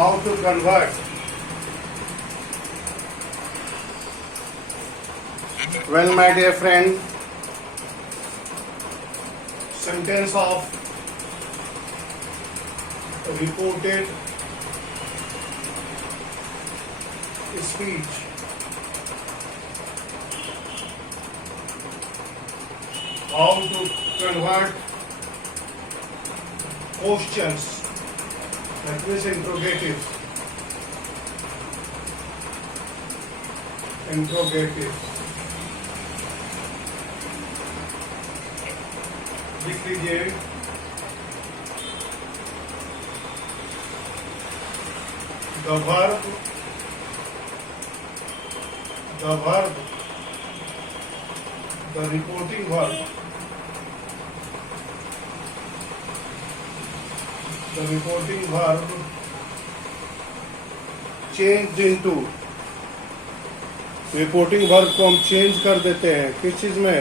how to convert. Well, my dear friend, sentence of reported speech. How to convert questions, that means interrogative. लिख लीजिए, the verb, the reporting verb, changed into, reporting verb को हम change कर देते हैं किस चीज में?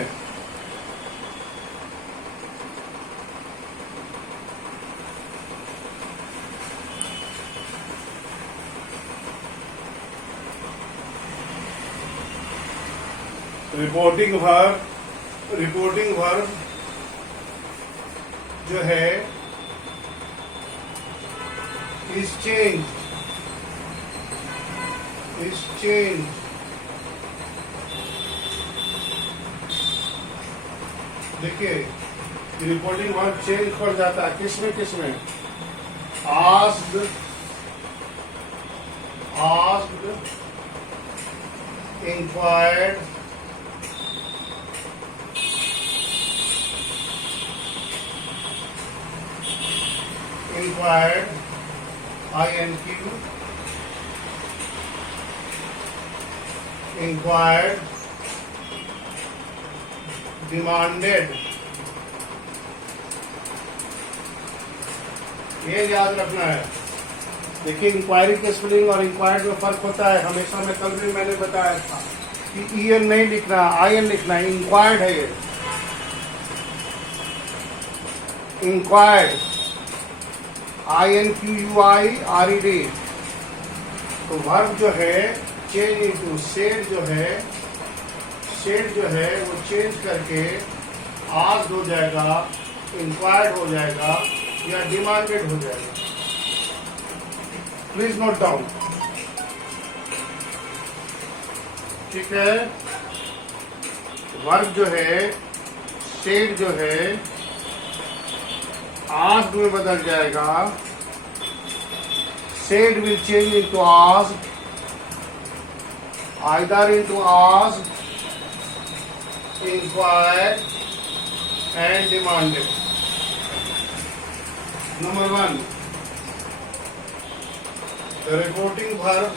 रिपोर्टिंग वर्ब जो है is changed. देखिए, रिपोर्टिंग वर्ब चेंज कर जाता है किसमें? asked, inquired, INQ, inquired, demanded. ये याद रखना है। देखिए, इंक्वायरी के स्पेलिंग और इंक्वायर्ड में फर्क होता है। हमेशा मैं कल भी मैंने बताया था कि EN नहीं लिखना, IN लिखना है। इंक्वायर्ड है ये, इंक्वायर्ड, INQUIRED। तो वर्ब जो है चेंज इनटू, सेड जो है वो चेंज करके आस्क्ड हो जाएगा, इंक्वायर्ड हो जाएगा या डिमांडेड हो जाएगा। प्लीज नोट डाउन, ठीक है? वर्ब जो है, सेड जो है, आस्क्ड में बदल जाएगा। Said will change into asked, either into asked, inquired and demanded. Number 1, the reporting verb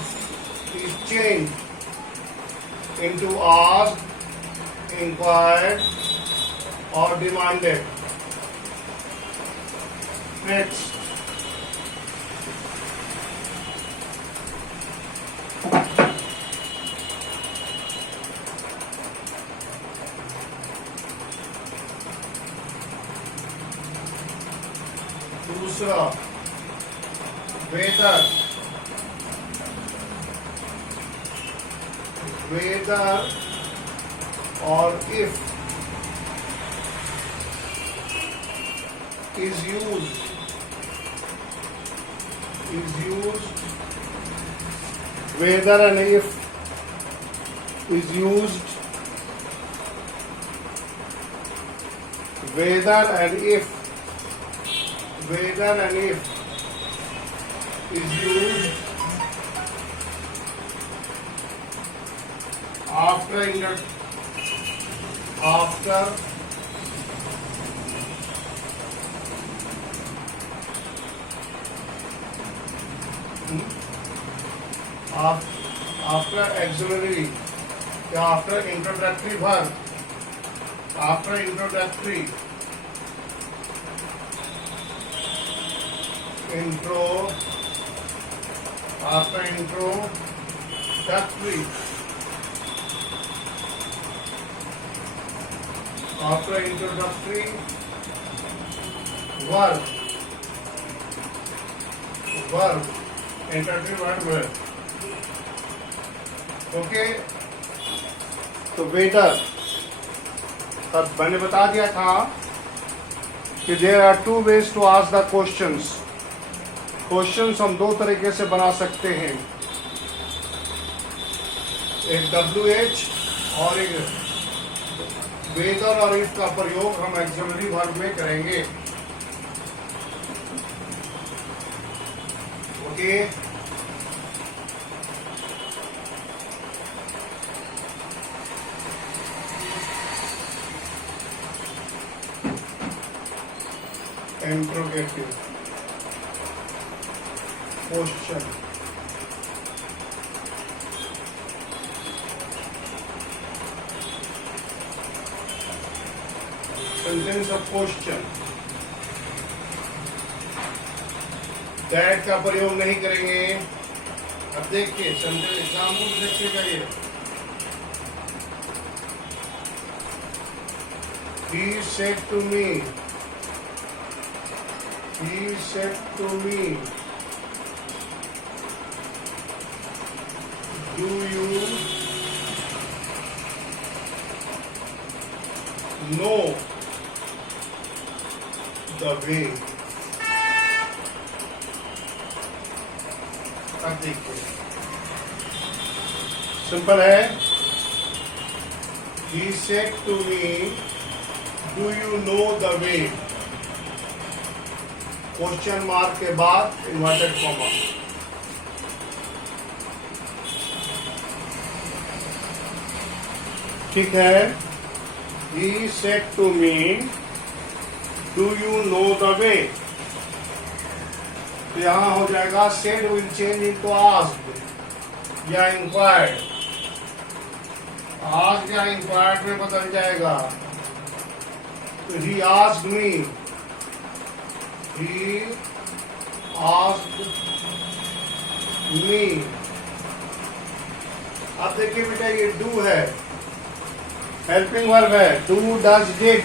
is changed into asked, inquired or demanded. Next, दूसरा, whether or if is used, whether and if is used, whether and if is used after auxiliary या after introductory verb, after introductory, after introductory, after introductory verb introductory verb. Okay, तो whether, तब मैंने बता दिया था कि there are two ways to ask the questions. Questions हम दो तरीके से बना सकते हैं, एक WH और एक वेदर और इफ का प्रयोग हम ऑक्सिलरी वर्ब में करेंगे। Okay, interrogative question, sentence of question. That का प्रयोग नहीं करेंगे। अब देखिए सेंटेंस एग्जाम्पल देखिए करिए। He said to me, he said to me, do you know the way? अब देखिए सिंपल है। He said to me, do you know the way? Question mark के बाद इन्वर्टेड कॉमा। ठीक है, He said to me, do you know the way? तो यहां हो जाएगा said will change into asked या inquired। asked या inquired में बदल जाएगा। तो he asked me, he asked me। अब देखिए बेटा ये do है, हेल्पिंग वर्ब है। Do does did,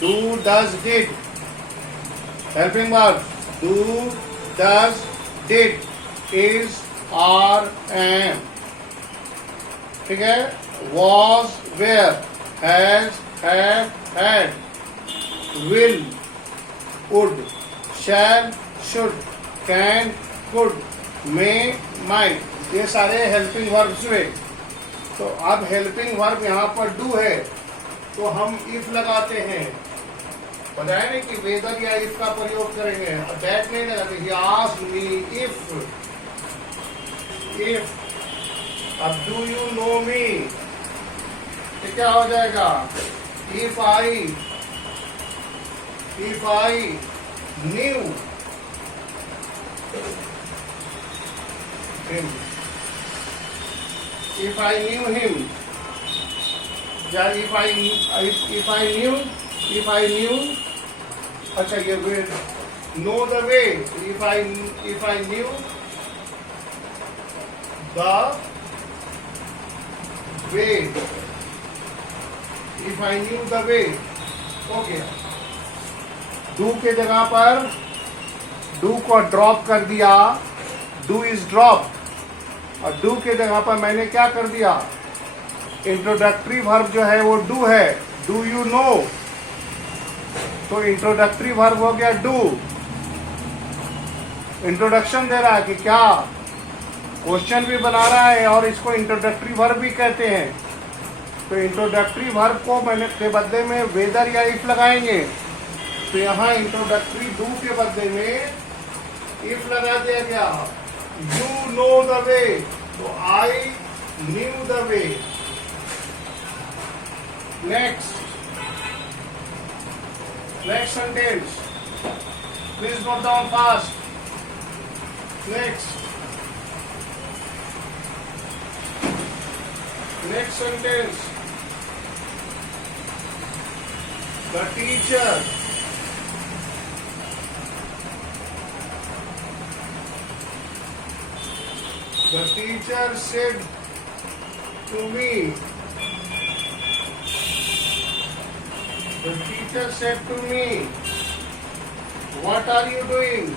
do does did helping verb. Do does did is are am. ठीक है, was were, has have had, will would, shall should, can could, may might, ये सारे हेल्पिंग वर्ब्स हुए। तो अब helping verb यहाँ पर do है, तो हम इफ लगाते हैं। बताया नहीं कि वेदर या इफ का प्रयोग करेंगे, दैट नहीं लगाते। He asked me if, if. अब डू यू नो मी, ये क्या हो जाएगा? If I knew him, if I knew him, या if I knew, अच्छा ये वे know the way, if I knew the way, if I knew the way, okay. do के जगह पर do को ड्रॉप कर दिया, do is ड्रॉप। और डू के जगह पर मैंने क्या कर दिया? इंट्रोडक्टरी वर्ब जो है वो डू है। डू यू नो, तो इंट्रोडक्टरी वर्ब हो गया डू। इंट्रोडक्शन दे रहा है कि क्या, क्वेश्चन भी बना रहा है और इसको इंट्रोडक्टरी वर्ब भी कहते हैं। तो इंट्रोडक्टरी वर्ब को मैंने के बदले में वेदर या इफ लगाएंगे। तो यहाँ इंट्रोडक्टरी डू के बदले में इफ लगा दिया गया। You know the way, so I knew the way. Next sentence. Please note down fast. Next sentence. The teacher said to me, the teacher said to me, what are you doing?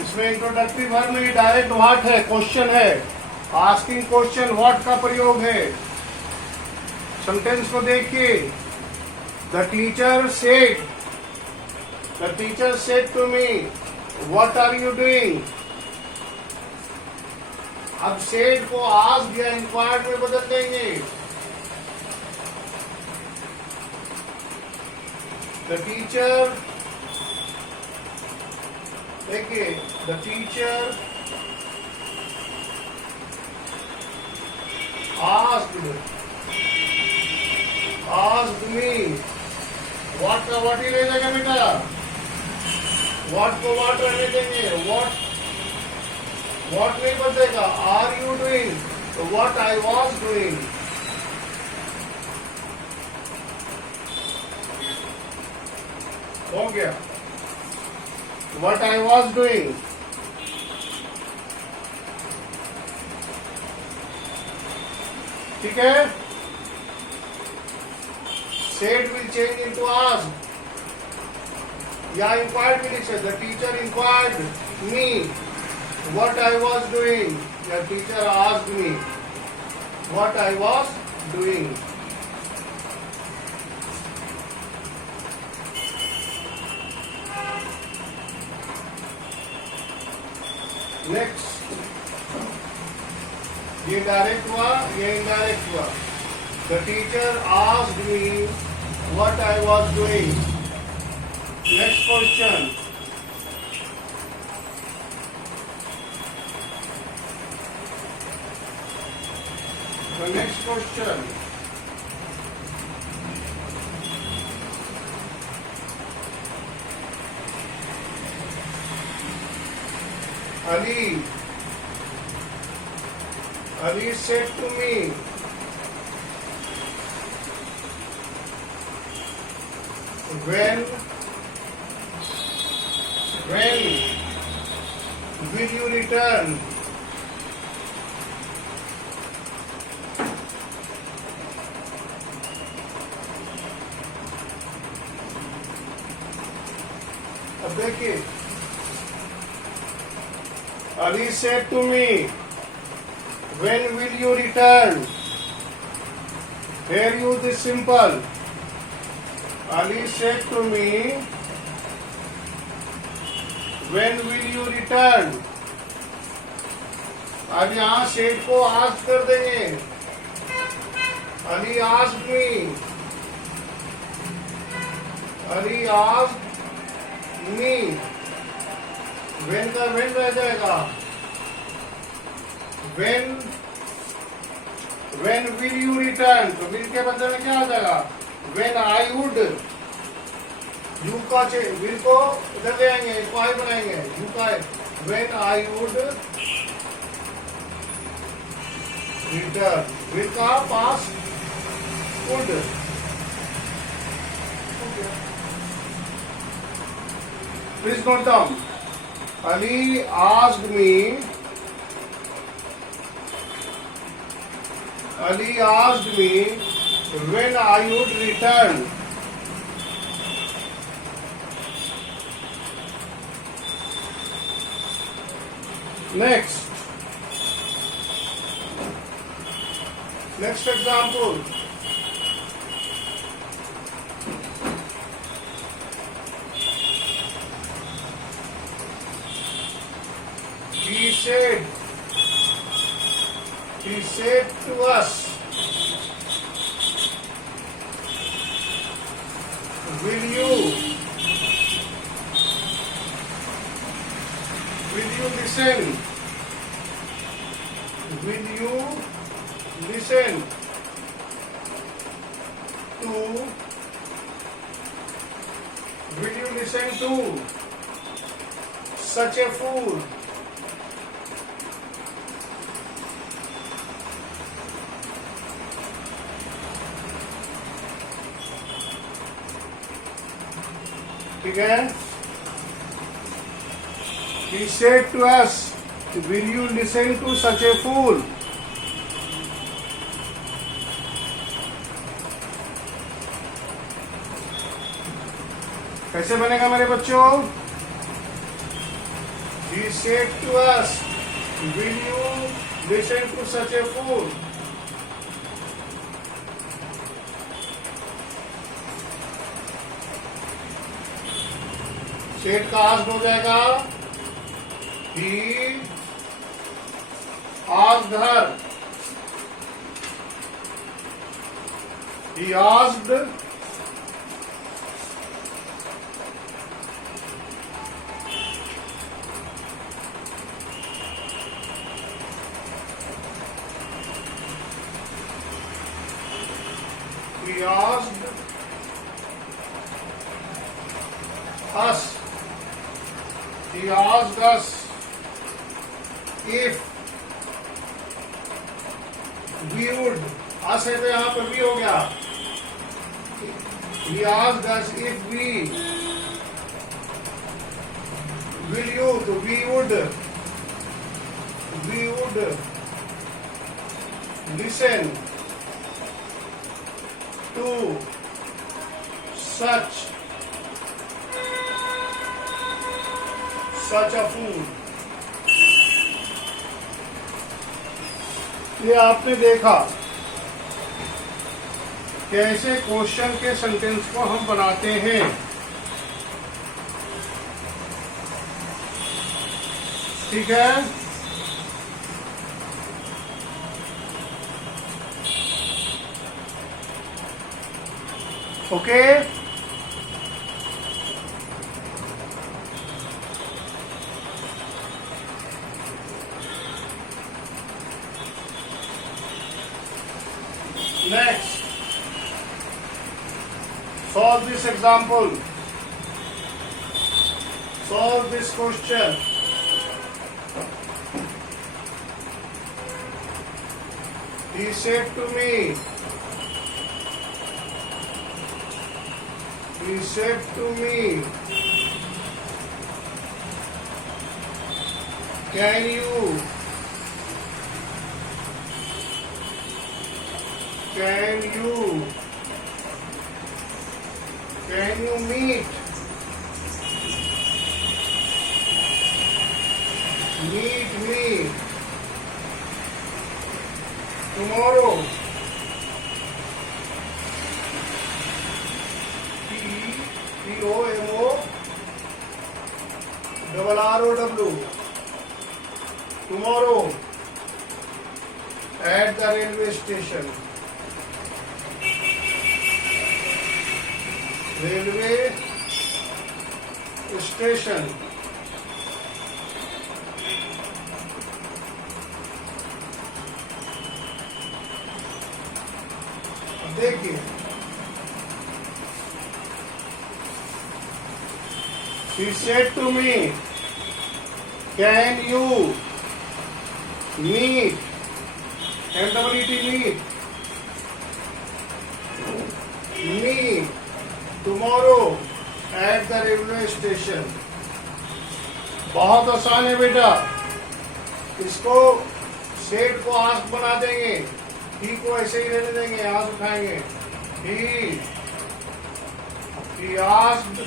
इसमें introductory verb नहीं, direct what है, question है। Asking question what का प्रयोग है। Sentence को देखिए, the teacher said to me what are you doing. अब सेड को आस्क या इंक्वायर्ड में बदल देंगे। द टीचर, देखिए, the teacher asked me what का what ही रहेगा बेटा, what को what रहने देंगे, what नहीं बदलेगा। are you doing, तो what I was doing। हो गया, what I was doing। ठीक है, said will change into asked या inquired भी लिख सकते। The teacher inquired me what I was doing या teacher asked me what I was doing। Next, ये डायरेक्ट हुआ, ये इनडायरेक्ट हुआ। The teacher asked me what I was doing. Next question, the next question, Ali said to me when will you return। अब देखिए, Ali said to me when will you return। Here use this simple, Ali said to me when will you return। अब यहाँ said को ask कर देंगे। Ali asked me, Ali asked me, when का when रह जाएगा। when will you return, तो will के बदले में क्या आ जाएगा, when I would। you का will को इधर ले आएंगे, इसको I बनाएंगे, you का when I would return। will का past would। Please note down, Ali asked me when I would return। Next example, he said to us, will you listen, to such a fool। ठीक है, he said to us will you listen to such a fool। कैसे बनेगा मेरे बच्चों, He said to us, will you listen to such a fool? सेठ का ask हो जाएगा he asked her. He asked he asked us. He asked us if we would. us है तो यहाँ पर भी हो गया. He asked us if we will you. तो we would listen to such a fool. ये आपने देखा कैसे क्वेश्चन के सेंटेंस को हम बनाते हैं. ठीक है. Okay. Next, solve this example. Solve this question. He said to me, can you meet me tomorrow? TOMORROW. Tomorrow at the railway station. Railway station. देखिए, he said to me, can you meet, meet me tomorrow at the railway station. बहुत आसान है बेटा. इसको सेठ को ask बना देंगे. ही को ऐसे ही रहने देंगे. आस्क उठाएंगे. he asked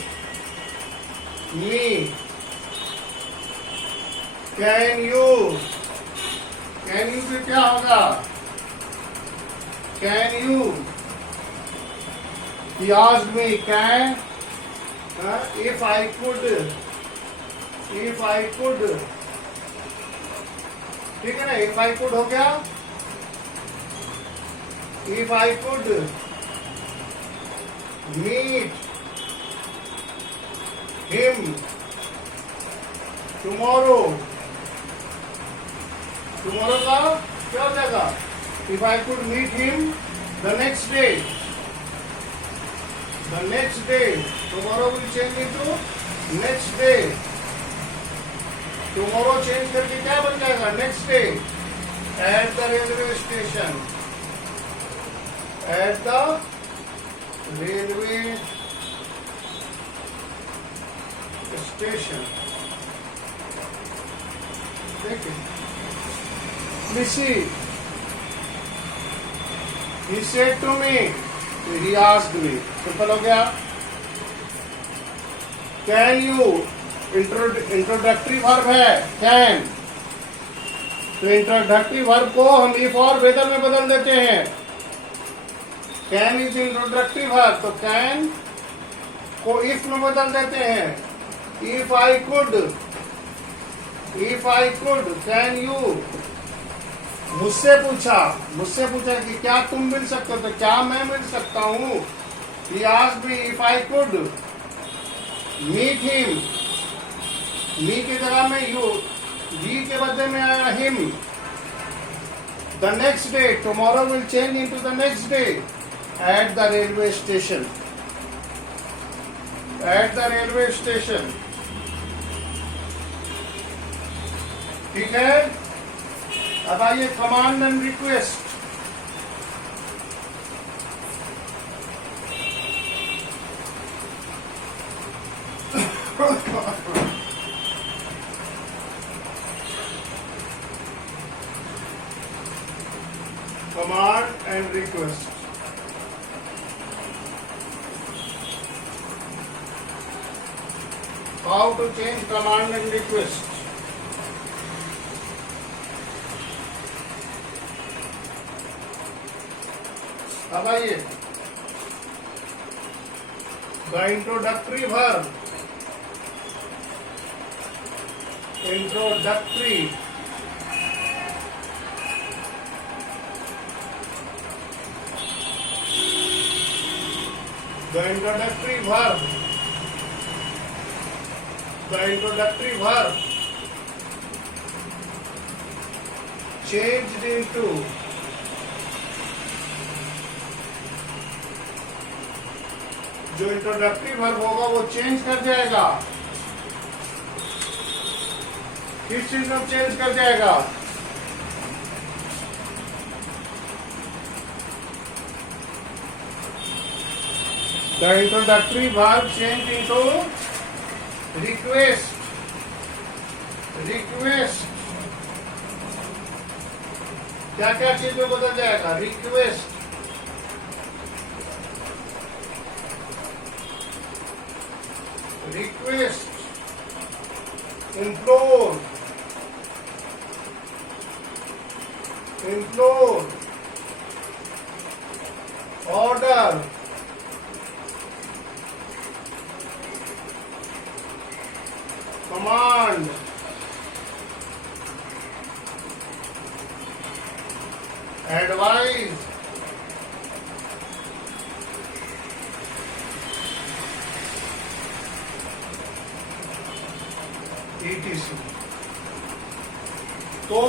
me, can you से क्या होगा? Can you? He asked me, can, if I could, ठीक है ना. if I could हो गया. if I could meet him tomorrow का क्या हो जाएगा? if I could meet him the next day. tomorrow will change into next day. tomorrow change करके क्या बन जाएगा? next day at the railway station. at the railway station. देखिए, please see. He said to me, he asked me. Simple हो गया. Can you introductory verb है can, तो introductory verb को हम इफ और वेदर में बदल देते हैं। कैन इज इंट्रोडक्टरी वर्ब, तो कैन को इफ में बदल देते हैं। If I could can you, मुझसे पूछा कि क्या तुम मिल सकते हो, तो क्या मैं मिल सकता हूं। He asked me if I could meet him, मी की जगह में यू, वी के बदले में आया him. The next day, tomorrow will change into the next day at the railway station, at the railway station. ठीक है, अब आइए command and request. Command and request. How to change command and request? अब आइए, the introductory verb, introductory the introductory verb changed into जो introductory verb होगा वो change कर जाएगा। किस चीज में चेंज कर जाएगा? The introductory verb changed into request. Request. क्या क्या चीज में बदल जाएगा? Request, request, implore, implore, order, command, advise, etc. तो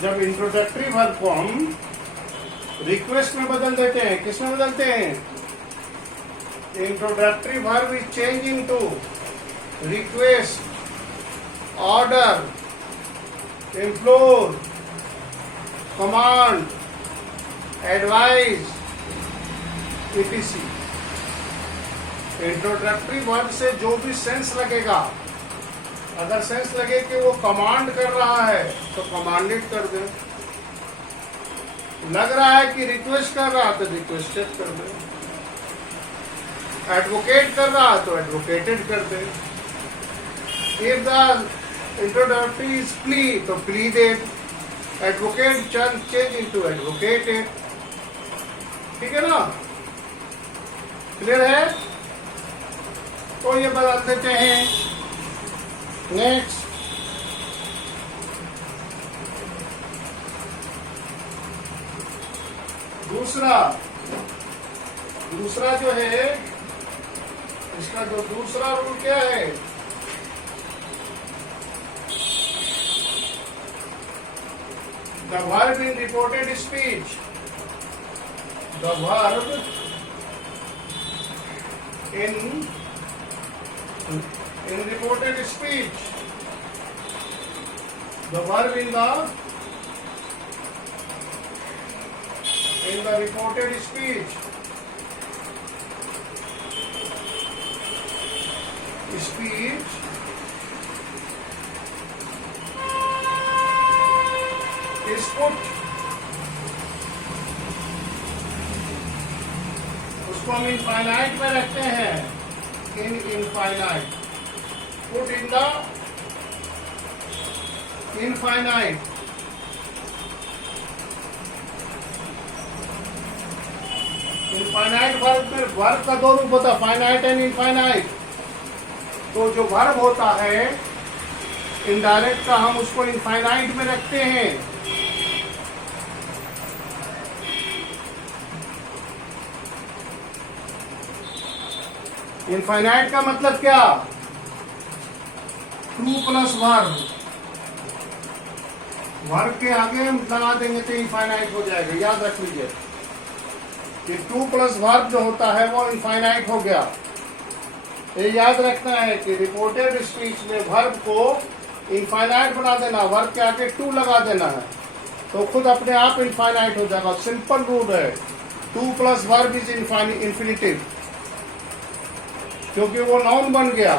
जब इंट्रोडक्टरी वर्ब को हम रिक्वेस्ट में बदल देते हैं, किस में बदलते हैं? Introductory verb is changing to request, order, implore, command, advice, etc. Introductory verb से जो भी सेंस लगेगा, अगर सेंस लगे कि वो कमांड कर रहा है तो कमांडेड कर दे, लग रहा है कि रिक्वेस्ट कर रहा है तो रिक्वेस्टेड कर दे, एडवोकेट कर रहा है तो एडवोकेटेड कर दे। If the introductory is plea तो pleaded, advocate change into advocated. ठीक है ना, क्लियर है? तो ये बदल देते हैं। नेक्स्ट, दूसरा जो है, इसका जो दूसरा रूल क्या है? The verb in reported speech, the verb in reported speech, the verb in the reported speech is put, उसको हम इनफाइनाइट में रखते हैं, इन infinite. put in the infinite. Infinite verb में वर्ब का दो रूप होता है, फाइनाइट एंड इनफाइनाइट। तो जो वर्ब होता है इनडायरेक्ट का, हम उसको इनफाइनाइट में रखते हैं। इनफाइनाइट का मतलब क्या? टू प्लस वर्ब, वर्ब के आगे हम लगा देंगे तो इनफाइनाइट हो जाएगा। याद रख लीजिए कि टू प्लस वर्ब जो होता है वो इनफाइनाइट हो गया। ये याद रखना है कि रिपोर्टेड स्पीच में वर्ब को इनफाइनाइट बना देना, वर्ब के आगे टू लगा देना है तो खुद अपने आप इनफाइनाइट हो जाएगा। सिंपल रूल है, to plus verb is infinitive, क्योंकि वो नाउन बन गया।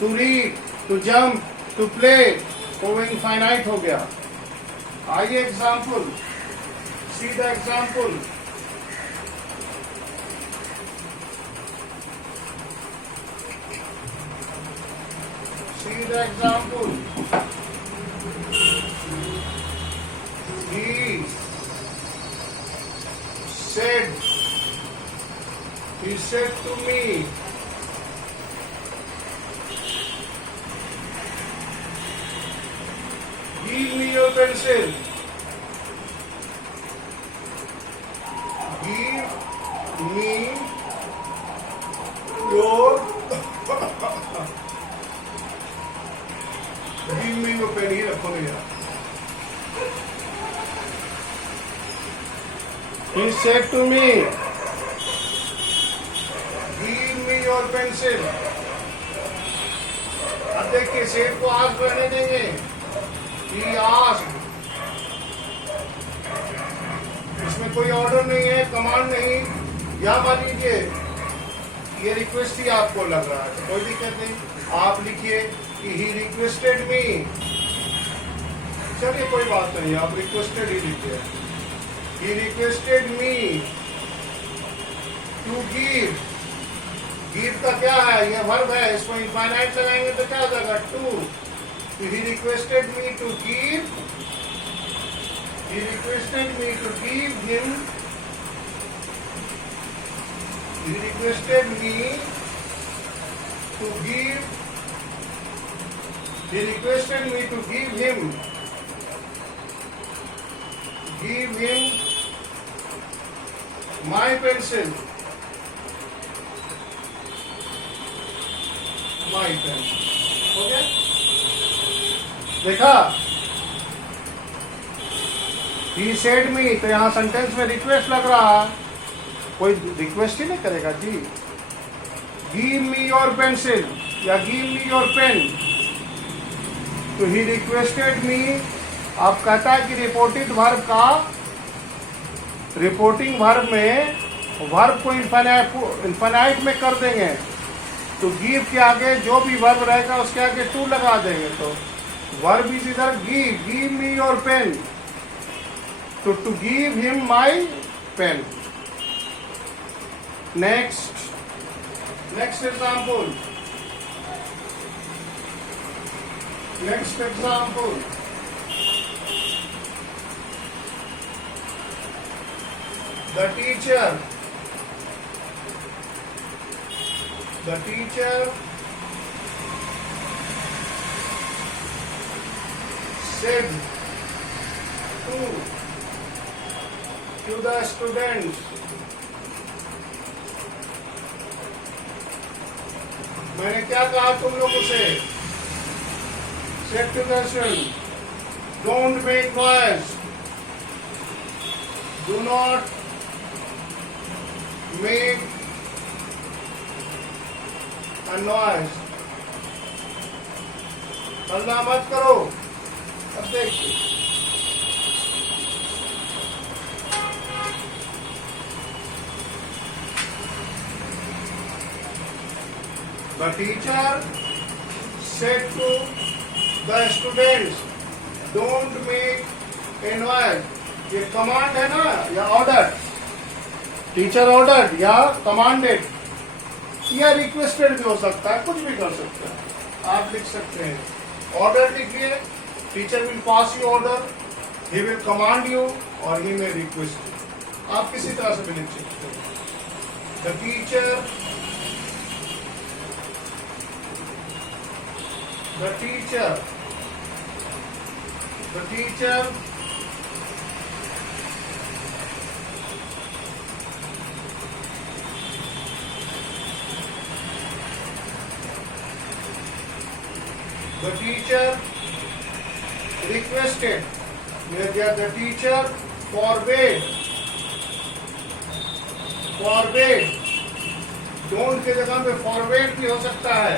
To read, to jump, to play, तो वो इनफाइनाइट हो गया। आइए example, see the example. See the example. He said to me, give me your pencil. Give me your Give me your pen. Here, रखो मेरा। He said to me, give me your pencil. अब देखिए सेठ को ask रहने देंगे। He asked. इसमें कोई ऑर्डर नहीं है, कमांड नहीं। या मान लीजिए ये रिक्वेस्ट ही आपको लग रहा है, कोई दिक्कत नहीं, आप लिखिए ही रिक्वेस्टेड मी। चलिए कोई बात नहीं, आप रिक्वेस्टेड ही लिखिए। He requested me to give. Give का क्या है? ये वर्ब है, इसको इनफाइनाइट लगाएंगे तो क्या हो जाएगा? To. He requested me to give, he requested me to give him, he requested me to give, he requested me to give him my pencil, my pencil। Okay, देखा? he said me, तो यहां sentence में request लग रहा है, कोई request ही नहीं करेगा जी। give me your pencil या give me your pen, तो ही रिक्वेस्टेड मी। आप कहता है कि रिपोर्टेड वर्ब का, रिपोर्टिंग वर्ब में वर्ब को इनफाइनाइट में कर देंगे तो गिव के आगे जो भी वर्ब रहेगा उसके आगे टू लगा देंगे। तो वर्ब इज इधर गिव मी योर पेन, तो to give him my pen. Next example. Next example. The teacher said to the students, मैंने क्या कहा तुम लोगों से? Said to the students, don't make noise. Do not make a noise. हल्ला मत करो। अब देखिए, the teacher said to the students, don't make a noise। ये कमांड है ना या ऑर्डर? टीचर ऑर्डर या कमांडेड या रिक्वेस्टेड भी हो सकता है, कुछ भी कर सकते हैं। आप लिख सकते हैं। ऑर्डर लिखिए, teacher will pass you order, he will command you और ही मे रिक्वेस्ट यू। आप किसी तरह से भी लिख सकते हैं। The teacher, the teacher, the teacher the teacher requested, the teacher forbade, forbade, don't के जगह पे forbade भी हो सकता है,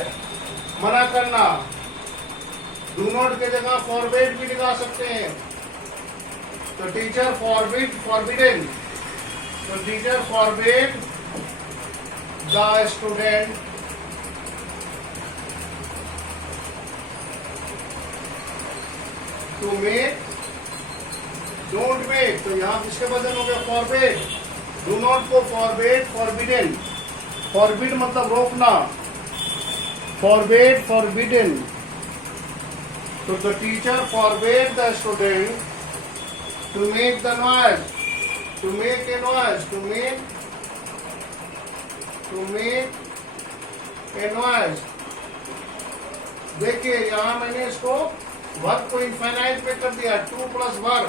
मना करना। do not के जगह forbade भी लगा सकते हैं। तो teacher forbid, forbidden, तो teacher forbade the student to make, don't make, तो यहाँ किसके वजन हो गया? forbade, do not को forbade, forbidden, forbid मतलब रोकना, forbade, forbidden, तो the teacher forbade the student to make the noise, to make a noise, to make a noise। देखिए यहाँ मैंने इसको वर्ब को इनफाइनाइट में कर दिया, 2 + वर्ब,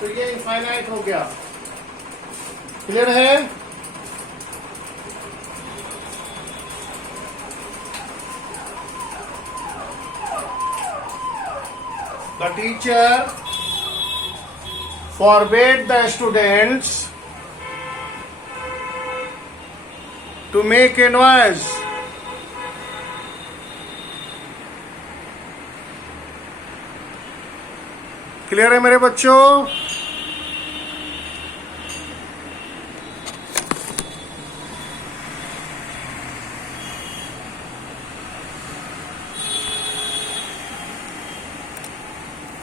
तो ये इनफाइनाइट हो गया। क्लियर है? The teacher forbade the students to make a noise। Clear है मेरे बच्चों?